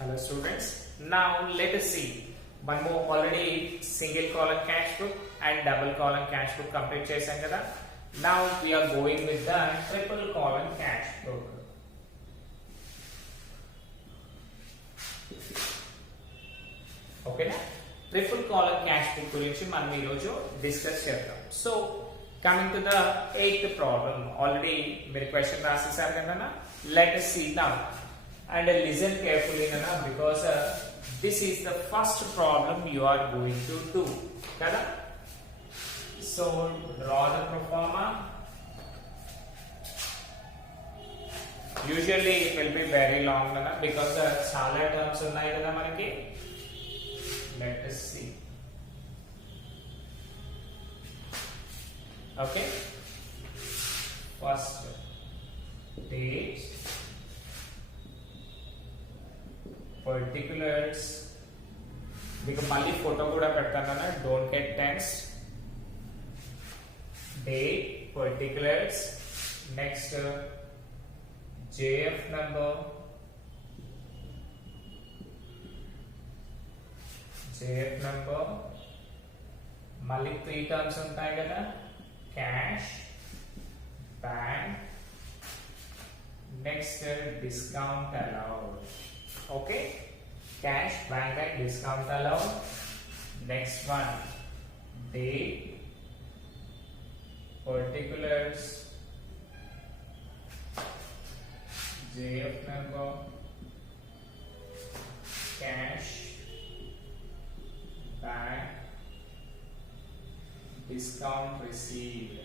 Hello students. Now let us see one more already single column cash book and double column cash book complete chesam kada. Now we are going with the triple column cash book. Okay na? Triple column cash book గురించి మనం ఈ రోజు discuss చేద్దాం. So coming to the eighth problem, already మీరు question రాసేసారు కదా. Let us see now and listen carefully na, because this is the first problem you are going to do kada. So draw the proforma. Usually it will be very long na, because చాలా terms ఉన్నాయి కదా మనకి. Let us see. Okay, first date, particulars, మీకు మళ్ళీ photo కూడా పెడతాను, don't get tense. Date, particulars, next JF number, మళ్ళీ 3 terms ఉంటాయి కదా, cash, bank, next discount allowed. Okay, cash, bank and discount allowed. Next one, date, particulars, JF number, cash, bank, discount received.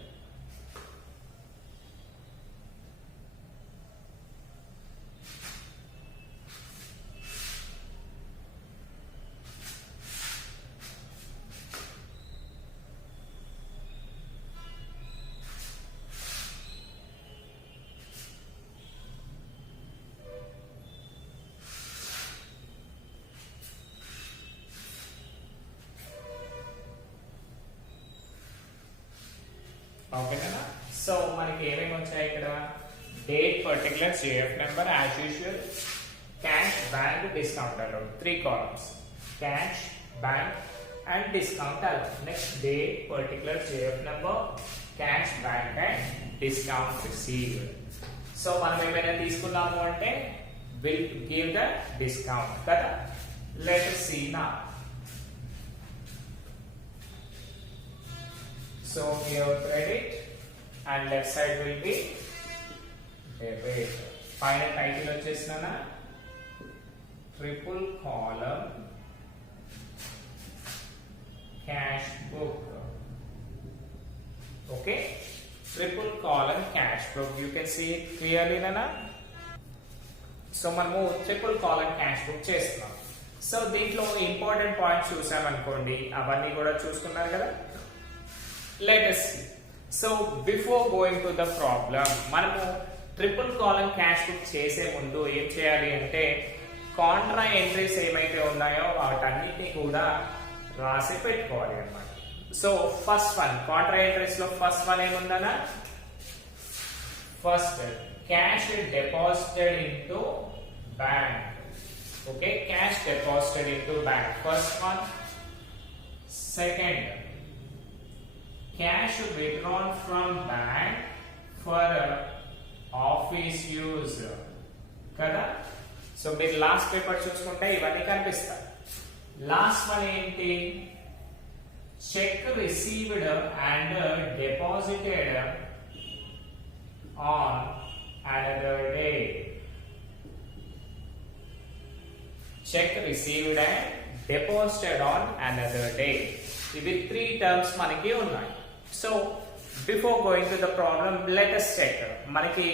ఓకేనా? So మనకి ఏమేమి వచ్చాయి ఇక్కడ, date, particular, JF number as usual, cash, bank, discount allowed, 3 columns, cash, bank and discount allowed. Next date, particular, JF number, cash, bank and discount received. So మనం ఏమైనా తీసుకున్నాము అంటే will give the discount కదా. Let us see now. So here credit and left side will be debit. Final title వచ్చేసినా triple column cash book. Okay, triple column cash book. You can see it clearly na. So మనము triple column cash book చేస్తున్నాం. So దీంట్లో important points చూసామనుకోండి, అవన్నీ కూడా చూసుకున్నారు కదా. Let us see. So before going to the problem, మనము triple column cash book చేసే ముందు ఏం చేయాలి అంటే, కాంట్రా ఎంట్రీస్ ఏమైతే ఉన్నాయో వాటన్నిటిని కూడా రాసి పెట్టుకోవాలి అన్నమాట. So first one, contra entries లో ఫస్ట్ వన్ ఏముందనా, first cash deposited into bank. Okay, cash deposited into bank, first one. Second, cash withdrawn from bank for office use కదా. సో మీరు లాస్ట్ పేపర్ చూసుకుంటే ఇవన్నీ కనిపిస్తాయి. లాస్ట్ వన్ ఏంటి, cheque received and deposited on another day. Cheque received and deposited on another day. ఇవి 3 terms మనకి ఉన్నాయి. So before going to the problem, let us check మనకి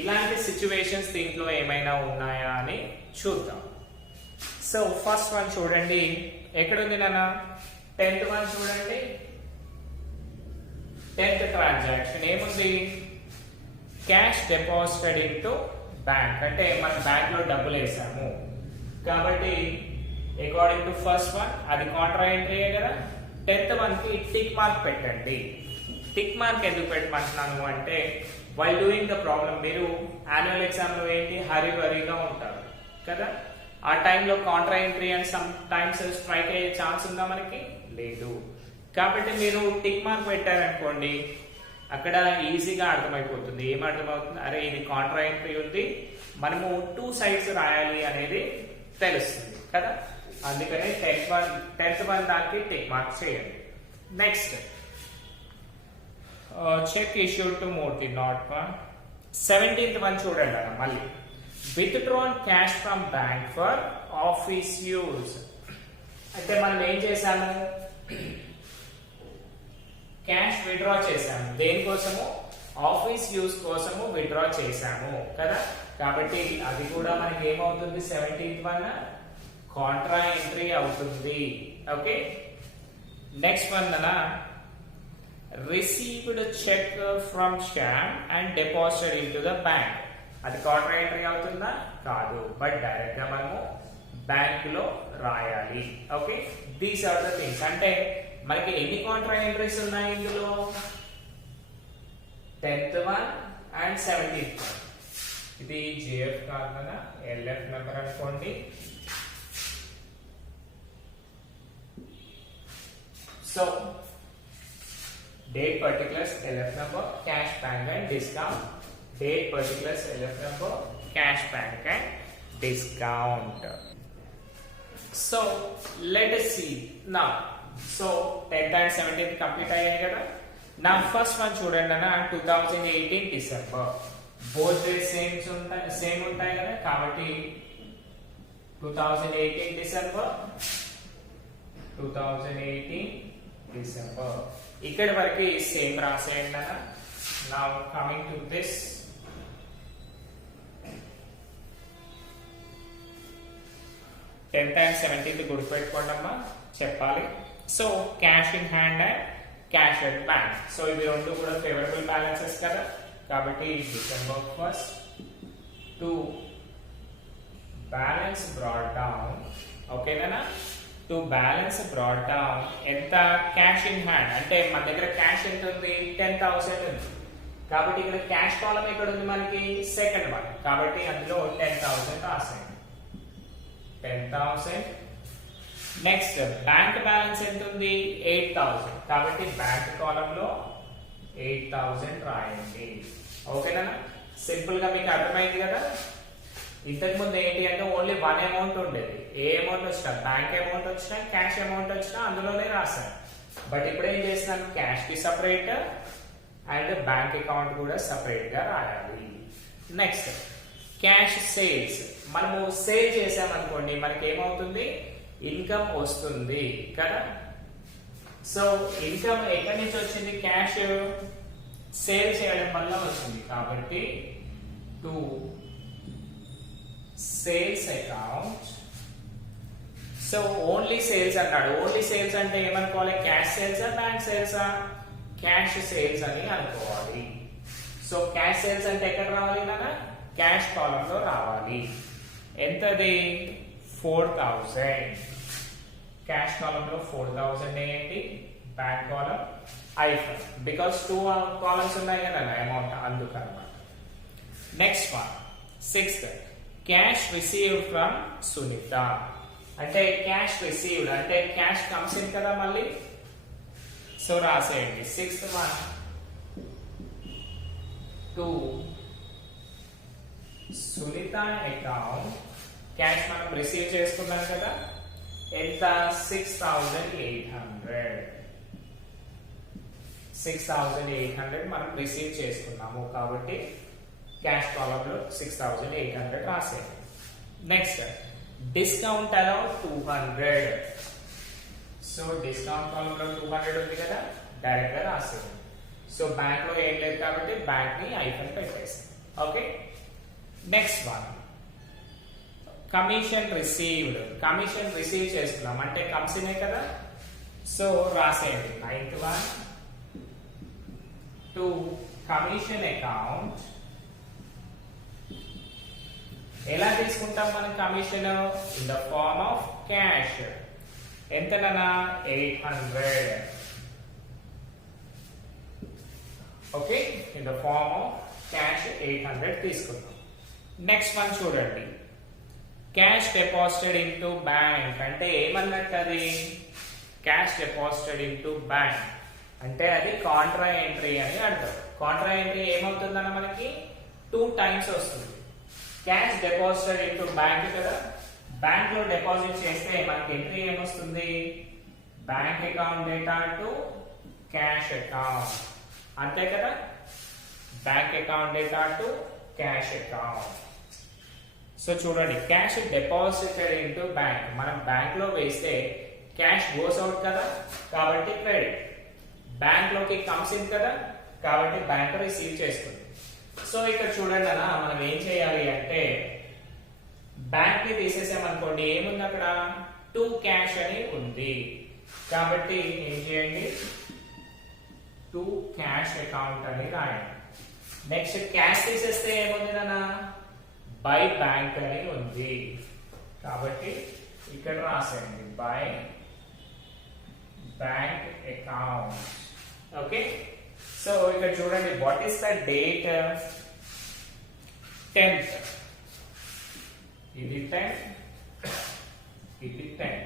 ఇలాంటి సిచ్యువేషన్స్ దీంట్లో ఏమైనా ఉన్నాయా అని చూద్దాం. సో ఫస్ట్ వన్ చూడండి, ఎక్కడుంది నాన్న, 10th వన్ చూడండి. 10th ట్రాన్సాక్షన్ ఏముంది, క్యాష్ డిపాజిటెడ్ ఇంటూ బ్యాంక్, అంటే మనం బ్యాంక్ లో డబ్బులు వేసాము కాబట్టి అకార్డింగ్ టు ఫస్ట్ వన్ అది కాంట్రా ఎంట్రీ కదా. 10th వన్ కి టిక్ మార్క్ పెట్టండి. టిక్ మార్క్ ఎందుకు పెట్టమంటున్నాను అంటే, వైల్ డూయింగ్ ద ప్రాబ్లం మీరు యాన్యువల్ ఎగ్జామ్ లో ఏంటి హరీబరీగా ఉంటారు కదా. ఆ టైంలో Contra entry and some times strike అయ్యే ఛాన్స్ ఉందా మనకి? లేదు. కాబట్టి మీరు టిక్ మార్క్ పెట్టారనుకోండి, అక్కడ ఈజీగా అర్థమైపోతుంది. ఏం అర్థమవుతుంది? అరే ఇది కాంట్రా ఎంట్రీ ఉంది, మనము 2 సైడ్స్ రాయాలి అనేది తెలుస్తుంది కదా. అందుకనే 10th వన్ దానికి టిక్ మార్క్ చేయండి. Next cheque issued to Murthy not one. 17th one చూడండి అన్న మళ్ళీ. Withdrawn cash from bank for office use. అయితే మనం ఏం చేశాము? క్యాష్ విత్డ్రా చేశాము. దేనికోసము? ఆఫీస్ యూజ్ కోసము విత్డ్రా చేశాము కదా. కాబట్టి అది కూడా మనకి ఏమవుతుంది? 17th వన్ కాంట్రా ఎంట్రీ అవుతుంది. ఓకే. నెక్స్ట్ వన్ అన్న received cheque from Shyam and deposited into the bank. అది కాంట్రా ఎంట్రీ అవుతుందా? కాదు. బట్ డైరెక్ట్ గా మనము బ్యాంక్ లో రాయాలి. Okay. These are the things. అంటే మనకి ఎన్ని కాంట్రా ఎంట్రీస్ ఉన్నాయి ఇందులో? 10th one and 17th one. ఇది జిఎఫ్ కాదు కదా, ఎల్ఎఫ్ నెంబర్ అనుకోండి. So date particulars LF number, cash bank and discount. Date particulars LF number, cash bank and discount. So let us see now. So 10th and 17th complete అయ్యాయి కదా. Now first one చూడండి అన్న 2018 December. Both days same ఉంటాయి కదా. కాబట్టి 2018 December, 2018 December. ఇక్కడ వరకు same రాసేయండి అన్న. Now coming to this. Tenth and 17th గుర్తుపెట్టుకోండి అమ్మా, చెప్పాలి. So cash in hand and cash at bank. So ఇవి రెండు కూడా ఫేవరబుల్ బ్యాలెన్సెస్ కదా. కాబట్టి December 1st to balance brought down. ఓకేనా? టు బ్యాలెన్స్ బ్రాట్ డౌన్ ఎంత? క్యాష్ ఇన్ హ్యాండ్ అంటే మన దగ్గర క్యాష్ ఎంత ఉంది? 10,000 ఉంది. కాబట్టి ఇక్కడ క్యాష్ కాలం ఎక్కడ ఉంది మనకి? Second one. కాబట్టి అందులో 10,000 రాసేయండి. 10,000. నెక్స్ట్ బ్యాంక్ బ్యాలెన్స్ ఎంత ఉంది? 8,000. కాబట్టి బ్యాంక్ కాలంలో 8,000 రాయండి. ఓకేనా? సింపుల్ గా మీకు అర్థమైంది కదా. ఇంతకు ముందు ఏంటి అంటే ఓన్లీ వన్ అమౌంట్ ఉండేది. ఏ అమౌంట్ వచ్చినా, బ్యాంక్ అమౌంట్ వచ్చినా, క్యాష్ అమౌంట్ వచ్చినా అందులోనే రాశాను. బట్ ఇప్పుడు ఏం చేస్తున్నాను? క్యాష్ కి సపరేట్ అండ్ బ్యాంక్ అకౌంట్ కూడా సపరేట్ గా రాయాలి. Next cash sales. మనము సేల్ చేసామనుకోండి, మనకి ఏమవుతుంది? ఇన్కమ్ వస్తుంది కదా. సో ఇన్కమ్ ఎక్కడి నుంచి వచ్చింది? క్యాష్ సేల్ చేయడం వల్ల వచ్చింది. కాబట్టి to sales account. So only sales అన్నాడు. ఓన్లీ సేల్స్ అంటే ఏమనుకోవాలి? క్యాష్ సేల్సా, బ్యాంక్ సేల్సా? క్యాష్ సేల్స్ అని అనుకోవాలి. సో క్యాష్ సేల్స్ అంటే ఎక్కడ రావాలి నాన్న? క్యాష్ కాలంలో రావాలి. ఎంతది? 4,000. క్యాష్ కాలంలో 4,000 వేయండి. బ్యాంక్ కాలం ఐఫన్, బికాస్ 2 కాలమ్స్ ఉన్నాయి కదా అమౌంట్, అందుకనమాట. Next one 6th cash received from Sunitha. అంటే క్యాష్ రిసీవ్డ్ అంటే క్యాష్ కమ్స్ ఇన్ కదా మళ్ళీ. సో రాసేయండి 6th one to Sunitha account. Cash మనం రిసీవ్ చేసుకున్నాం కదా. ఎంత? 6,800. 6,800 మనం రిసీవ్ చేసుకున్నాము. కాబట్టి క్యాష్ కాలంలో 6,800 రాసేయండి. Next discount allowed 200. So discount కాలంలో 200 ఉంది కదా, డైరెక్ట్ గా రాసేయండి. సో బ్యాంక్ లో ఏం లేదు కాబట్టి బ్యాంక్ ని ఐఫన్ పెట్టేసి. Okay. Next one commission received. Commission receive చేసుకున్నాం అంటే కమిషనే కదా. సో రాసేయండి 9th one two commission account. ఎలా తీసుకుంటాం మనం కమిషన్? In the form of cash. ఎంతనా? 800. Okay, in the form of cash 800 తీసుకుందాం. నెక్స్ట్ వన్ చూడండి, క్యాష్ డిపాజిటెడ్ ఇంటూ బ్యాంక్ అంటే ఏమన్నట్టు అది క్యాష్ డిపాజిటెడ్ ఇంటూ బ్యాంక్ అంటే అది కాంట్రా ఎంట్రీ అని అర్థం. కాంట్రా ఎంట్రీ ఏమవుతుందన్న మనకి 2 టైమ్స్ వస్తుంది. క్యాష్ డిపాజిటెడ్ ఇంటూ బ్యాంక్ కదా, బ్యాంక్ లో డిపాజిట్ చేస్తే మనకి ఎంట్రీ ఏమొస్తుంది bank account data to cash account అంతే కదా, bank account data to cash account. So చూడండి క్యాష్ డిపాజిటెడ్ ఇంటూ బ్యాంక్ మనం బ్యాంక్ లో వేస్తే క్యాష్ గోస్ అవుట్ కదా కాబట్టి క్రెడిట్, బ్యాంక్ లోకి కమ్స్ ఇన్ కదా కాబట్టి బ్యాంక్ రిసీవ్ చేస్తుంది. సో ఇక్కడ చూడండి అన్న మనం ఏం చేయాలి అంటే బ్యాంక్ ని తీసేసామనుకోండి ఏముంది అక్కడ టు క్యాష్ అని ఉంది కాబట్టి ఏం చేయండి టు క్యాష్ అకౌంట్ అని రాయండి. నెక్స్ట్ క్యాష్ తీసేస్తే ఏముంది నాన్న బై బ్యాంక్ అని ఉంది కాబట్టి ఇక్కడ రాసేయండి by bank account. Okay so ఇక్కడ చూడండి what is the date 10th, ఇది 10 ఇది 10.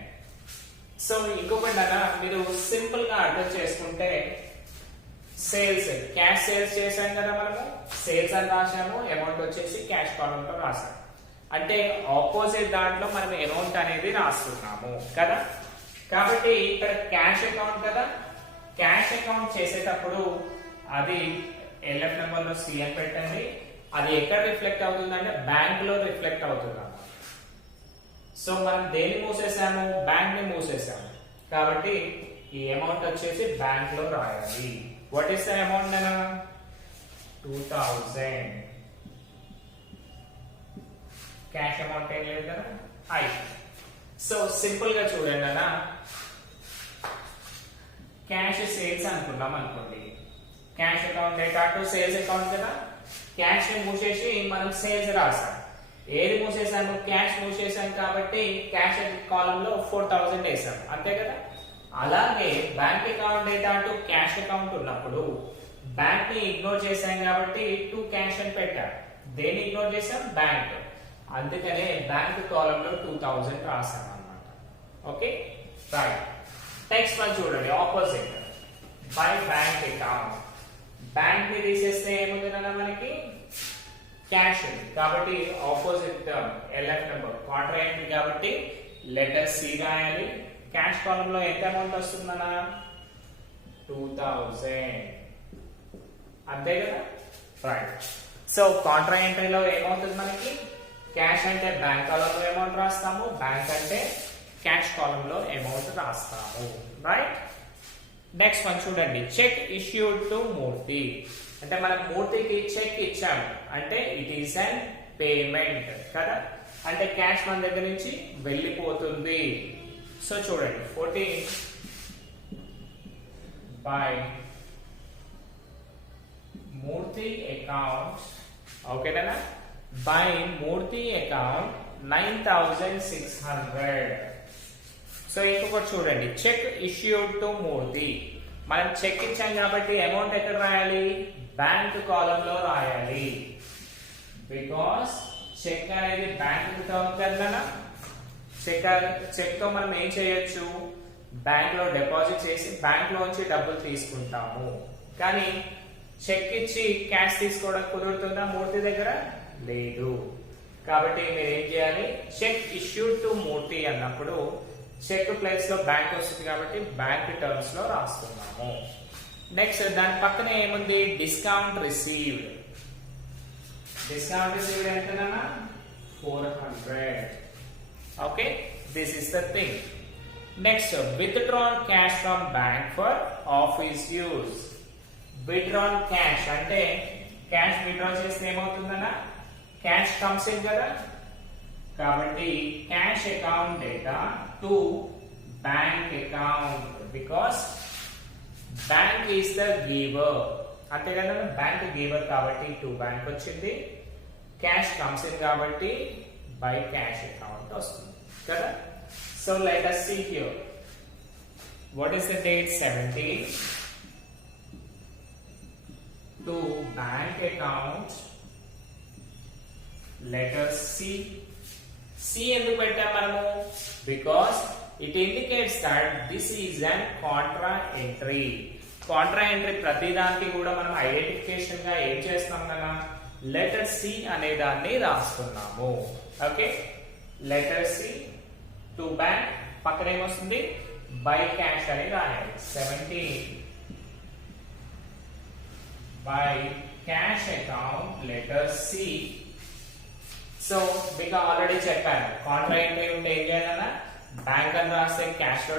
సో ఇంకొకటి అన్న మీరు సింపుల్ గా అర్థం చేసుకుంటే సేల్స్ క్యాష్ సేల్స్ చేసాం కదా మనము సేల్స్ అని రాసాము, అమౌంట్ వచ్చేసి క్యాష్ కాలమ్ లో రాసాము అంటే ఆపోజిట్ దాంట్లో మనం అమౌంట్ అనేది రాస్తున్నాము కదా. కాబట్టి ఇక్కడ క్యాష్ అకౌంట్ కదా, క్యాష్ అకౌంట్ చేసేటప్పుడు అది ఎల్ఎఫ్ నెంబర్ లో సి అని పెట్టండి. అది ఎక్కడ రిఫ్లెక్ట్ అవుతుందంటే బ్యాంక్ లో రిఫ్లెక్ట్ అవుతుంది. సో మనం దేన్ని మూసేసాము బ్యాంక్ ని మూసేసాము కాబట్టి ఈ అమౌంట్ వచ్చేసి బ్యాంక్ లో రాయాలి. వాట్ ఈస్ ద అమౌంట్ అన్న 2000 క్యాష్ అమౌంట్ ఏం లేదు కదా ఐ. సో సింపుల్ గా చూడండి అన్న క్యాష్ సేల్స్ అనుకున్నాం అనుకోండి, cash account data to sales account కదా, క్యాష్ ని మూసేసి మనం సేల్స్ రాసాం. ఏది మూసేసాము క్యాష్ మూసేసాం కాబట్టి క్యాష్ కాలం లో 4000 వేసాం అంతే కదా. అలాగే bank account data to cash account ఉన్నప్పుడు బ్యాంక్ ని ఇగ్నోర్ చేసాం కాబట్టి టు క్యాష్ అని పెట్టాం. దేన్ని ఇగ్నోర్ చేసాం బ్యాంక్, అందుకనే బ్యాంక్ కాలం లో 2000 రాసాం అన్నమాట. Okay right. నెక్స్ట్ వన్ చూడండి opposite by bank account. Bank ని తీసేస్తే ఏముంది మనకి క్యాష్ ఉంది కాబట్టి opposite term LF number Contra entry కాబట్టి లెటర్ సి రాయాలి. క్యాష్ కాలమ్ లో ఎంత అమౌంట్ వస్తుందన్న 2000 అంతే కదా రైట్. సో కాంట్రా ఎంట్రీలో ఏమవుతుంది మనకి క్యాష్ అంటే బ్యాంక్ కాలమ్ లో అమౌంట్ రాస్తాము, బ్యాంక్ అంటే క్యాష్ కాలమ్ లో అమౌంట్ రాస్తాము రైట్. నెక్స్ట్ వన్ చూడండి చెక్ ఇష్యూడ్ టు మూర్తి అంటే మనం మూర్తికి చెక్ ఇచ్చాము అంటే ఇట్ ఈస్ అన్ పేమెంట్ కదా, అంటే క్యాష్ మన దగ్గర నుంచి వెళ్ళిపోతుంది. సో చూడండి 14 బై మూర్తి అకౌంట్ ఓకేనా బై మూర్తి అకౌంట్ 9600. సో ఇంకొకటి చూడండి చెక్ ఇష్యూడ్ టు మూర్తి. మనం చెక్ ఇచ్చాం కాబట్టి అమౌంట్ ఎక్కడ రాయాలి బ్యాంక్ కాలమ్ లో రాయాలి బికాస్ చెక్ అనేది బ్యాంక్ టర్మ్ కదా. చెక్ తో మనం ఏం చేయొచ్చు బ్యాంక్ లో డిపాజిట్ చేసి బ్యాంక్ లోంచి డబ్బులు తీసుకుంటాము, కానీ చెక్ ఇచ్చి క్యాష్ తీసుకోవడం కుదురుతుందా మూర్తి దగ్గర లేదు. కాబట్టి మీరు ఏం చేయాలి చెక్ ఇష్యూడ్ టు మూర్తి అన్నప్పుడు చెక్ ప్లేస్ లో బ్యాంక్ వస్తుంది కాబట్టి బ్యాంక్ టర్మ్స్ లో రాస్తున్నాము. నెక్స్ట్ దాని పక్కనే ఏముంది డిస్కౌంట్ రిసీవ్డ్. డిస్కౌంట్ రిసీవ్డ్ ఎంతనా 400. Okay this is the thing. Next withdrawn cash from bank for office use. Withdrawn cash అంటే క్యాష్ విత్డ్రా చేస్తే ఏమవుతుందన్నా క్యాష్ కమ్స్ ఇన్ కదా, కాబట్టి cash account data to bank account because bank is the giver అంతే కదా, bank giver కాబట్టి to bank వచ్చింది, cash comes in కాబట్టి బై క్యాష్ అకౌంట్ వస్తుంది కదా. So let us see here what is the date 17 to bank account letter C C ఎందుకు పెట్టాం మనము? Because it indicates that this is an contra entry. Contra entry ప్రతి దానికి కూడా మనం ఐడెంటిఫికేషన్ గా ఏం చేస్తున్నాం కదా, లెటర్ సి అనే దాన్ని రాస్తున్నాము. Okay, letter C to bank పక్కన ఏమొస్తుంది, బై క్యాష్ అని రాయాలి. 17 by cash account letter C. So మీకు ఆల్రెడీ చెప్పాను, కాంట్రా ఎంట్రీ ఉంటే ఏం చేయాలన్నా బ్యాంక్ అని రాస్తే క్యాష్ లో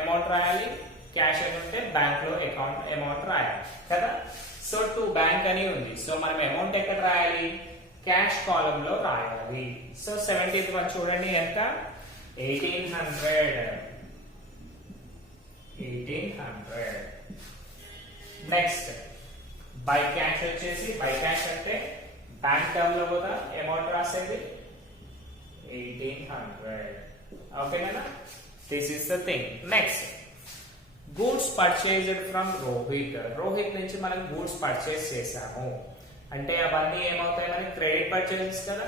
అమౌంట్ రాయాలి, క్యాష్ అని ఉంటే బ్యాంక్ లో అకౌంట్ అమౌంట్ రాయాలి కదా. సో టు బ్యాంక్ అని ఉంది, సో మనం అమౌంట్ ఎక్కడ రాయాలి, క్యాష్ కాలమ్ లో రాయాలి. సో 17th వన్ చూడండి ఎంత, 1800. నెక్స్ట్ బై క్యాష్ వచ్చేసి, బై క్యాష్ అంటే బ్యాంక్ టర్మ్ లో కూడా అమౌంట్ రాసేది 1800. ఓకేనా, this is the thing. Next goods purchased from Rohit. Rohit నుంచి మనం గూడ్స్ పర్చేస్ చేసాము అంటే అవన్నీ ఏమవుతాయి, మనకి క్రెడిట్ పర్చేజెస్ కదా.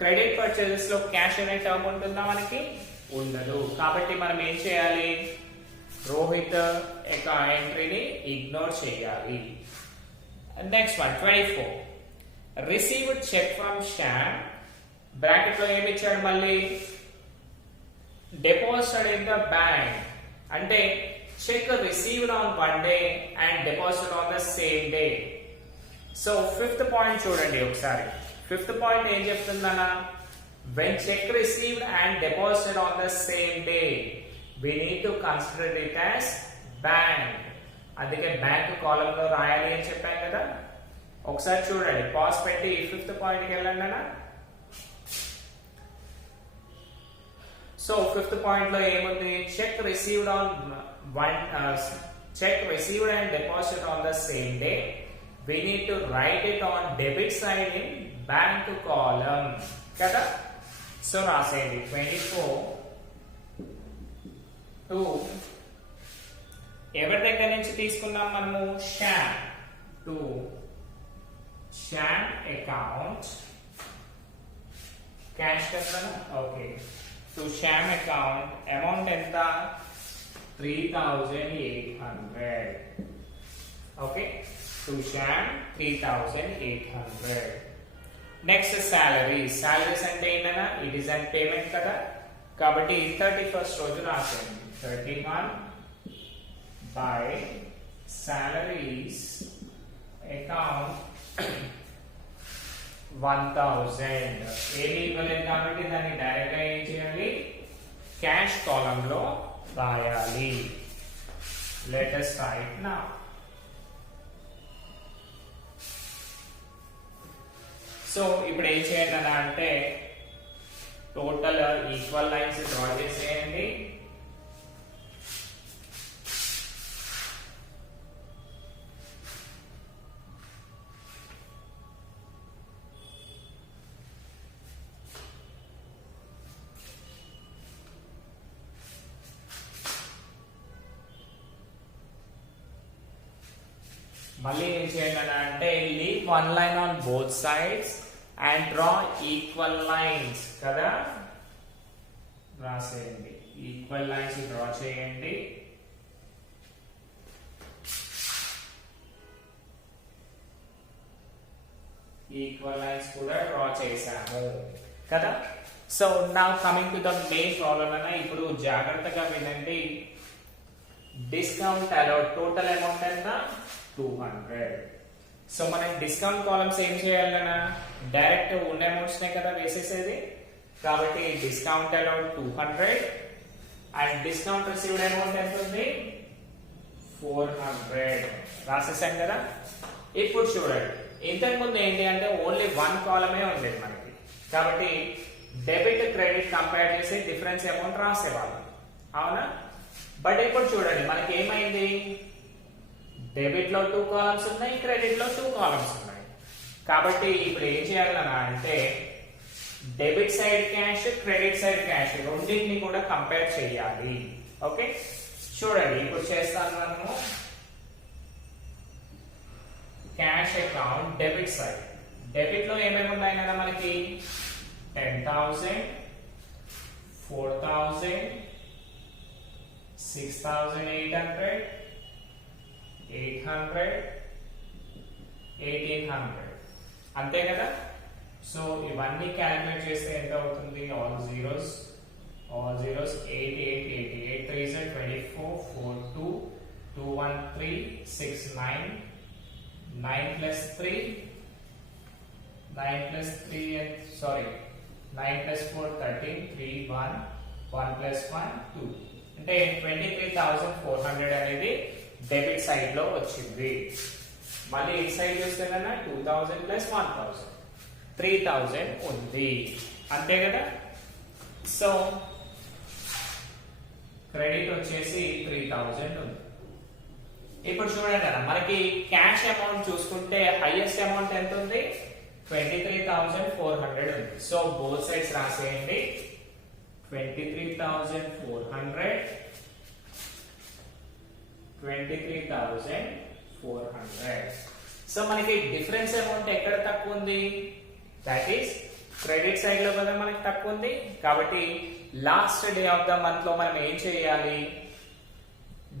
క్రెడిట్ పర్చేజెస్ లో క్యాష్ అనే టర్మ్ ఉంటుందా, మనకి ఉండదు. కాబట్టి మనం ఏం చేయాలి, రోహిత్ యొక్క ఎంట్రీని ఇగ్నోర్ చేయాలి. Next one 24 received cheque from Shyam. Bracket లో ఏమి ఇచ్చాడు మళ్ళీ, డిపాజిటెడ్ ఇన్ ద బ్యాంక్ అంటే check received on one day and deposited on the same day. So 5th point చూడండి ఒకసారి. 5th పాయింట్ ఏం చెప్తుందన్నా, when check received and deposited on the same day we need to consider it as bank. అందుకే bank column లో రాయాలి అని చెప్పాం కదా. ఒకసారి చూడండి, పాస్ పెట్టి 5th పాయింట్ కి వెళ్ళండి అన్న. సో 5th పాయింట్ లో ఏముంది, check received on check received and deposited on the same day we need to write it on debit side in bank column కదా. సో రాసేది 24 టు ఎవరి దగ్గర నుంచి తీసుకున్నాం మనము, Shyam. To Shyam account cash కదా. Okay, to Shyam account amount ఎంత, 3800. Okay, to Shyam 3800. Next salaries. Salaries అంటే ఏంటన్నా, ఇట్ ఈస్ అండ్ పేమెంట్ కదా. కాబట్టి 31st రోజు రాసేయండి, 31 బై సాలరీస్ అకౌంట్ 1000. ఏమి ఇవ్వలేదు కాబట్టి దాన్ని డైరెక్ట్ గా ఏం చేయాలి, క్యాష్ కాలమ్ లో రాయాలి. Let us write now. So ఇప్పుడు ఏం చేయండి అలా అంటే టోటల్ ఈక్వల్ లైన్స్ డ్రా చేసేయండి. మళ్ళీ ఏం చేయండి అలా అంటే leave one line on both sides and draw equal lines కదా. రాసేయండి, ఈక్వల్ లైన్స్ డ్రా చేయండి. ఈక్వల్ లైన్స్ కూడా డ్రా చేసాము కదా. So now coming to the main problem అన్న. ఇప్పుడు జాగ్రత్తగా వినండి. డిస్కౌంట్ అలౌడ్ టోటల్ అమౌంట్ ఎంత, 200. సో మనం డిస్కౌంట్ కాలమ్స్ ఏం చేయాలన్నా, డైరెక్ట్ ఉన్న అమౌంట్స్ నే కదా వేసేసేది. కాబట్టి discount allowed 200 and discount received amount ఎంత ఉంది, 400 రాసేసాం కదా. ఇప్పుడు చూడండి, ఇంతకు ముందు ఏంటి అంటే ఓన్లీ 1 కాలమే ఉండేది మనకి. కాబట్టి డెబిట్ క్రెడిట్ కంపేర్ చేసి డిఫరెన్స్ అమౌంట్ రాసేవాళ్ళం, అవునా. బట్ ఇప్పుడు చూడండి మనకి ఏమైంది, డెబిట్ లో 2 కాలమ్స్ ఉన్నాయి, క్రెడిట్ లో 2 కాలమ్స్ ఉన్నాయి. కాబట్టి ఇప్పుడు ఏం చేయాలన్నా అంటే debit side cash, credit side cash రెండింటిని కూడా కంపేర్ చేయాలి. ఓకే, చూడండి ఇప్పుడు చేస్తాను మనము. Cash account debit side, debit లో ఏమేమి ఉన్నాయి కదా మనకి, 10,000 4,000, 6,800, 800, 1,800 అంతే కదా. సో ఇవన్నీ క్యాలిక్యులేట్ చేస్తే ఎంత అవుతుంది? All zeros 8 8 8 8 3 is 24, 4 2 2 1 3 6 9 9 plus 3 9 plus 3 and sorry 9 plus 4 13 3 1 1 plus 1 2 అంటే 23,400 అనేది డెబిట్ సైడ్ లో వచ్చింది. మళ్ళీ ఇట్ సైడ్ చూస్తే కన్నా 2,000 ప్లస్ 1,000 3,000 ఉంది అంతే కదా. సో క్రెడిట్ వచ్చేసి 3,000 ఉంది. ఇప్పుడు చూడండి కదా మనకి క్యాష్ అమౌంట్ చూసుకుంటే హైయెస్ట్ అమౌంట్ ఎంత ఉంది? 23,400 ఉంది. సో బోత్ సైడ్స్ రాసేయండి. 23,400 23,400. సో మనకి డిఫరెన్స్ అమౌంట్ ఎక్కడ తక్కువ ఉంది? దట్ ఈస్ క్రెడిట్ సైడ్ లో కదా మనకి తక్కువ ఉంది. కాబట్టి last day of the month లో మనం ఏం చేయాలి?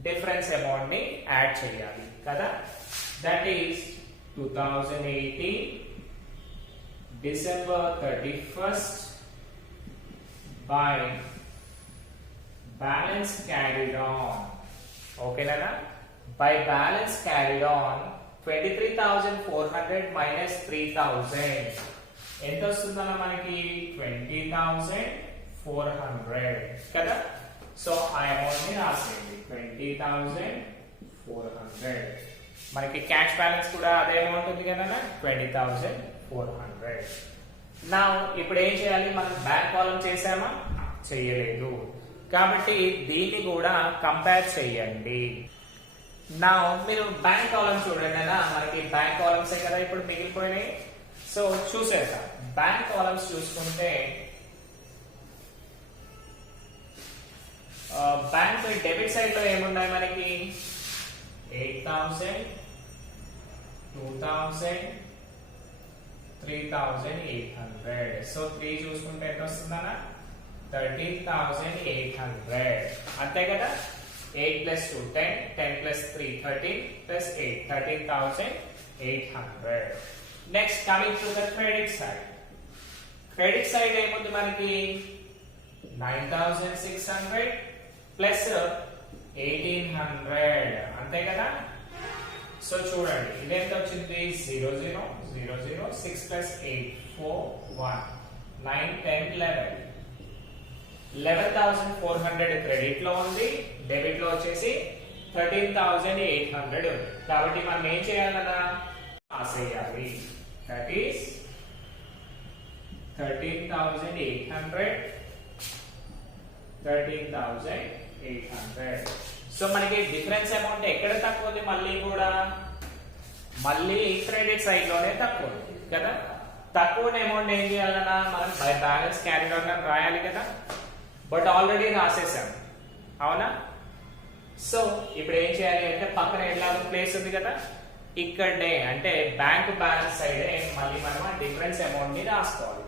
డిఫరెన్స్ అమౌంట్ ని యాడ్ చేయాలి కదా. That is 2018 December 31st by balance carried on. Okay nana? By balance carried on 23,400 minus 3,000 ఎంత వస్తుందన్న మనకి? 20,400 కదా. సో ఆ అమౌంట్ ని రాసేయండి 20,400. మనకి క్యాష్ బ్యాలెన్స్ కూడా అదే అమౌంట్ ఉంది కదా 20,400. నా ఇప్పుడు ఏం చేయాలి? మనం బ్యాంక్ కాలం చేసామా? చేయలేదు. కాబట్టి దీన్ని కూడా కంపేర్ చేయండి. నా మీరు బ్యాంక్ కాలం చూడండి నా మనకి బ్యాంక్ కాలమ్సే కదా ఇప్పుడు మిగిలిపోయినాయి. సో చూసేద్దాం. బ్యాంక్ కాలమ్స్ చూసుకుంటే బ్యాంక్ డెబిట్ సైడ్ లో ఏమున్నాయి మనకి? 8,000, 2,000, 3,800. సో 3 చూసుకుంటే ఎంత వస్తుందన్నా? 13,800 అంతే కదా. 8 plus 2 10, 10 plus 3 13 plus 8 13,800. Next coming to the credit side. Credit side ఏముంది మనకి? 9,600 ప్లస్ 1,800 అంతే కదా. సో చూడండి ఇదెంత వచ్చింది? 0 0 0 0 6 plus 8 4 1 9 10 11 11,400 క్రెడిట్ లో ఉంది. డెబిట్ లో వచ్చేసి 13,800 ఉంది. కాబట్టి మనం ఏం చేయాలన్నా రాసేయాలి. That is 13,800 13,800. సో మనకి డిఫరెన్స్ అమౌంట్ ఎక్కడ తక్కువ ఉంది? మళ్ళీ క్రెడిట్ సైడ్ లోనే తక్కువ ఉంది కదా. తక్కువ అమౌంట్ ఏం చేయాలన్నా మనం బై బ్యాలెన్స్ క్యారీడ్ ఆన్ రాయాలి కదా. బట్ ఆల్రెడీ రాసేసాం అవునా. సో ఇప్పుడు ఏం చేయాలి అంటే పక్కన ఎలాగో ప్లేస్ ఉంది కదా, ఇక్కడనే అంటే బ్యాంక్ బ్యాలెన్స్ సైడ్ మళ్ళీ మనం డిఫరెన్స్ అమౌంట్ ని రాసుకోవాలి.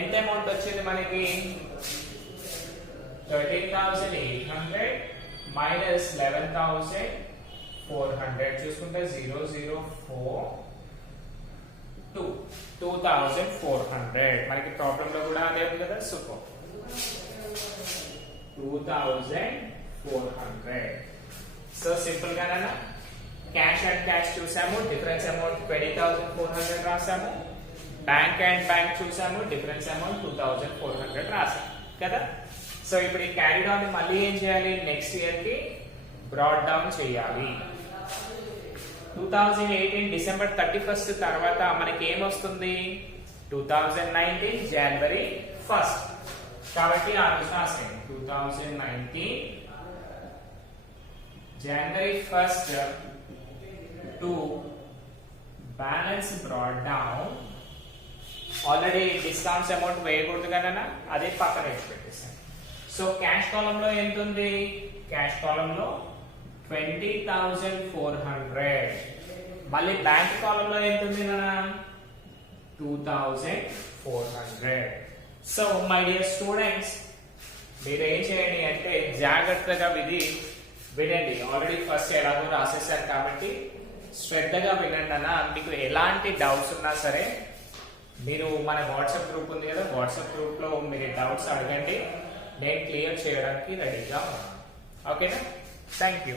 ఎంత అమౌంట్ వచ్చింది మనకి? 13,800 మైనస్ 11,400 చూసుకుంటే 0 0 4 2 2,400. మనకి ప్రాబ్లం లో కూడా అదే ఉంది కదా. సూపర్ 2,400. సో సింపుల్ గానా క్యాష్ అండ్ క్యాష్ చూసాము, డిఫరెన్స్ అమౌంట్ 20,400 రాసాము. బ్యాంక్ అండ్ బ్యాంక్ చూసాము, డిఫరెన్స్ అమౌంట్ 2,400 రాసాము కదా. సో ఇప్పుడు ఈ క్యారీడ్ ఆన్ మళ్ళీ ఏం చేయాలి? నెక్స్ట్ ఇయర్ కి బ్రాడ్ డౌన్ చేయాలి. 2018 December 31st తర్వాత మనకి ఏమొస్తుంది? 2019 January 1st. కాబట్టి ఆ రోజు రాసేయండి 2019 January 1st to balance brought down. Already discounts amount వేయకూడదు కదా, అదే పక్కన వేసి పెట్టేసాను. సో క్యాష్ కాలం లో ఎంత ఉంది? క్యాష్ కాలం లో 20,400. మళ్ళీ బ్యాంక్ కాలం లో ఎంత ఉంది నాన్న? 2,400. సో మై డియర్ స్టూడెంట్స్, మీరు ఏం చేయండి అంటే జాగ్రత్తగా వినండి. ఆల్రెడీ ఫస్ట్ ఎలాగో రాసేసారు కాబట్టి శ్రద్ధగా వినండి అన్న. మీకు ఎలాంటి డౌట్స్ ఉన్నా సరే మీరు మన వాట్సాప్ గ్రూప్ ఉంది కదా, వాట్సాప్ గ్రూప్ లో మీరు డౌట్స్ అడగండి, నేను క్లియర్ చేయడానికి రెడీగా ఉన్నాను. ఓకేనా? Thank you.